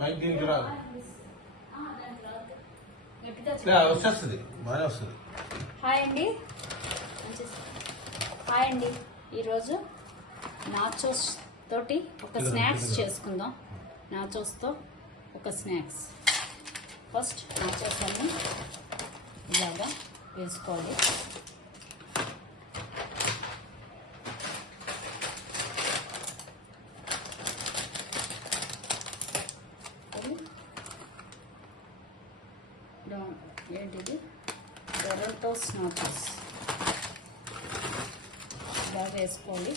దీనికి రాదు, వచ్చేస్తుంది, బాగానే వస్తుంది. హాయ్ అండి, ఈరోజు నాచోస్ తోటి ఒక స్నాక్స్ చేసుకుందాం. నాచోస్తో ఒక స్నాక్స్. ఫస్ట్ నాచోస్ అన్ని ఇలాగా వేసుకోవాలి. ఏంటిది డొరల్టోస్ నాచోస్ బాగా వేసుకోవాలి.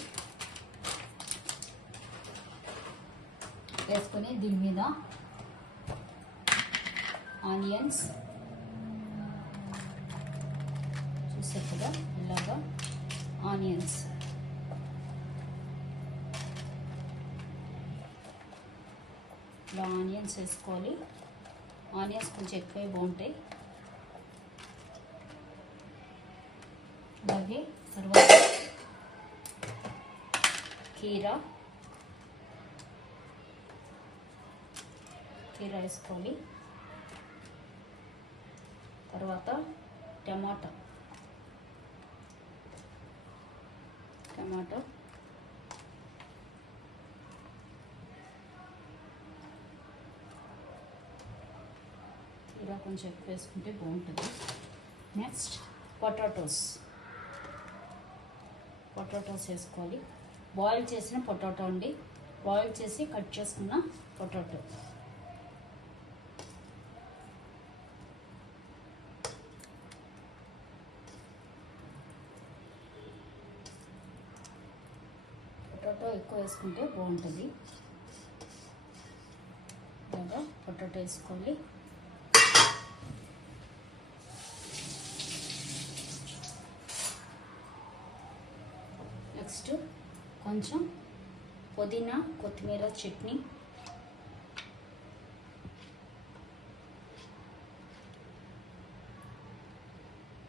వేసుకొని దీని మీద ఆనియన్స్ చూసారు కదా, ఇలాగా ఆనియన్స్ ఇలా ఆనియన్స్ వేసుకోవాలి. ఆనియన్స్ కొంచెం ఎక్కువే బాగుంటాయి. అలాగే తర్వాత కీరా వేసుకోవాలి. తర్వాత టమాటో కీరా కొంచెం ఎక్కువ వేసుకుంటే బాగుంటుంది. నెక్స్ట్ పొటాటోస్ వేసుకోవాలి. బాయిల్ చేసిన పొటాటో అండి, బాయిల్ చేసి కట్ చేసుకున్న పొటాటో. పొటాటో ఎక్కువ వేసుకుంటే బాగుంటుంది. ఇలాగా పొటాటో వేసుకోవాలి. నెక్స్ట్ కొంచెం పుదీనా కొత్తిమీర చట్నీ.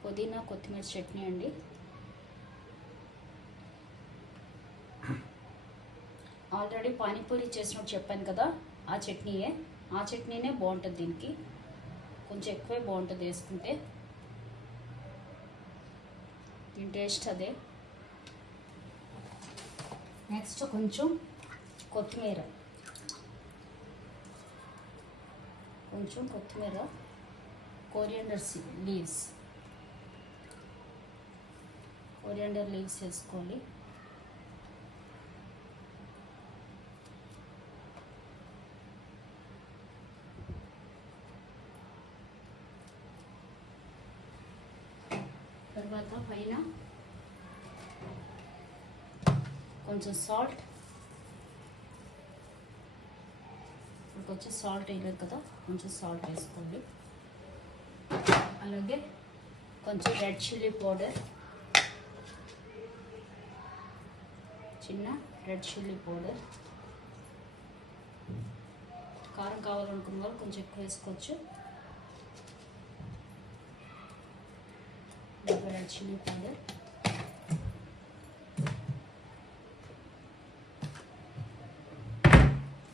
పుదీనా కొత్తిమీర చట్నీ అండి. ఆల్రెడీ పానీపూరి చేసినట్టు చెప్పాను కదా, ఆ చట్నీనే బాగుంటుంది. దీనికి కొంచెం ఎక్కువే బాగుంటుంది వేసుకుంటే, దీని టేస్ట్ అదే. నెక్స్ట్ కొంచెం కొత్తిమీర, కొరియాండర్ లీవ్స్ వేసుకోవాలి. తర్వాత పైన కొంచెం సాల్ట్. కొంచెం సాల్ట్ వేయలేదు కదా, కొంచెం సాల్ట్ వేసుకోండి. అలాగే కొంచెం రెడ్ చిల్లీ పౌడర్, చిన్న రెడ్ చిల్లీ పౌడర్. కారం కావాలనుకున్న వాళ్ళు కొంచెం ఎక్కువ వేసుకోవచ్చు. రెడ్ చిల్లీ పౌడర్,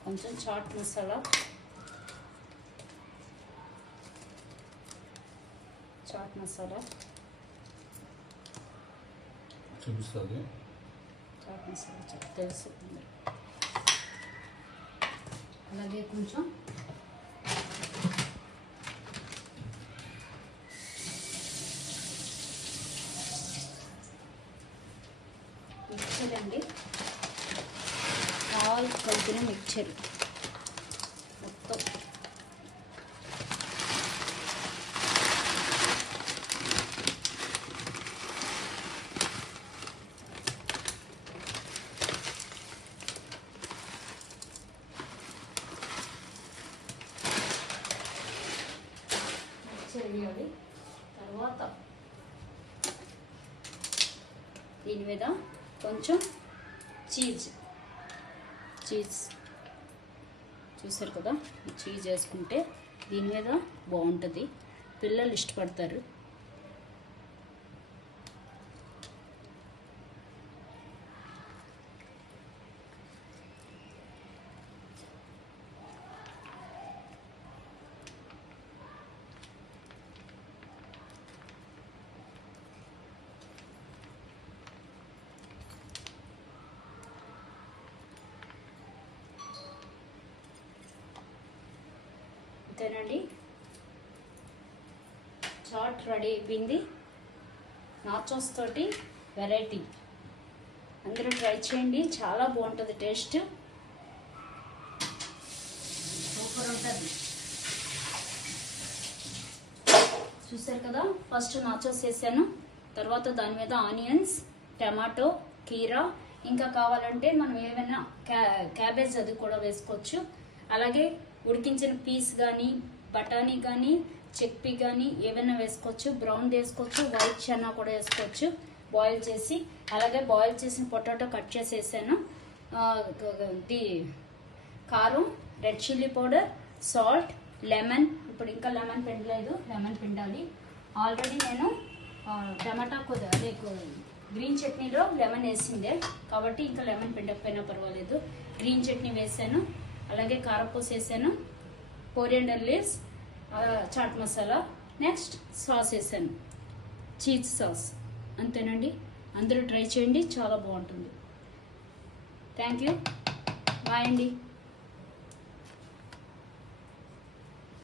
కొంచెం చాట్ మసాలా, చూపిస్తుంది. చాట్ మసాలా తెలుసు. అలాగే కొంచెం మిక్చర్ అండి, ఆల్ కలిపిన మిక్చర్ మొత్తం. మిక్చర్ వేయాలి. తర్వాత దీని మీద కొంచెం చీజ్ చూసారు కదా, చీజ్ వేసుకుంటే దీని మీద బాగుంటుంది, పిల్లలు ఇష్టపడతారు. అంతేనండి, చాట్ రెడీ అయిపోయింది. నాచోస్ తోటి వెరైటీ. అందరూ ట్రై చేయండి, చాలా బాగుంటుంది టేస్ట్, సూపర్ ఉంటుంది. చూసారు కదా, ఫస్ట్ నాచోస్ వేసాను, తర్వాత దాని మీద ఆనియన్స్, టమాటో, కీరా, ఇంకా కావాలంటే మనం ఏమైనా క్యాబేజ్ అది కూడా వేసుకోవచ్చు. అలాగే ఉడికించిన పీస్ కానీ, బఠానీ కానీ, చెక్పీ కానీ ఏమైనా వేసుకోవచ్చు. బ్రౌన్ వేసుకోవచ్చు, వైట్ చనా కూడా వేసుకోవచ్చు బాయిల్ చేసి. అలాగే బాయిల్ చేసిన పొటాటో కట్ చేసి వేసాను. కారం, red chilli powder, salt, lemon. ఇప్పుడు ఇంకా లెమన్ పిండలేదు, లెమన్ పిండాలి. ఆల్రెడీ నేను టమాటా అదే గ్రీన్ చట్నీలో లెమన్ వేసిందే కాబట్టి ఇంకా లెమన్ పిండకపోయినా పర్వాలేదు. గ్రీన్ చట్నీ వేసాను, అలాగే కారపూస వేసాను, coriander leaves, chaat masala, next sauce వేసాను, చీజ్ సాస్. అంతేనండి, అందరూ ట్రై చేయండి, చాలా బాగుంటుంది. థ్యాంక్ యూ, బాయ్ అండి.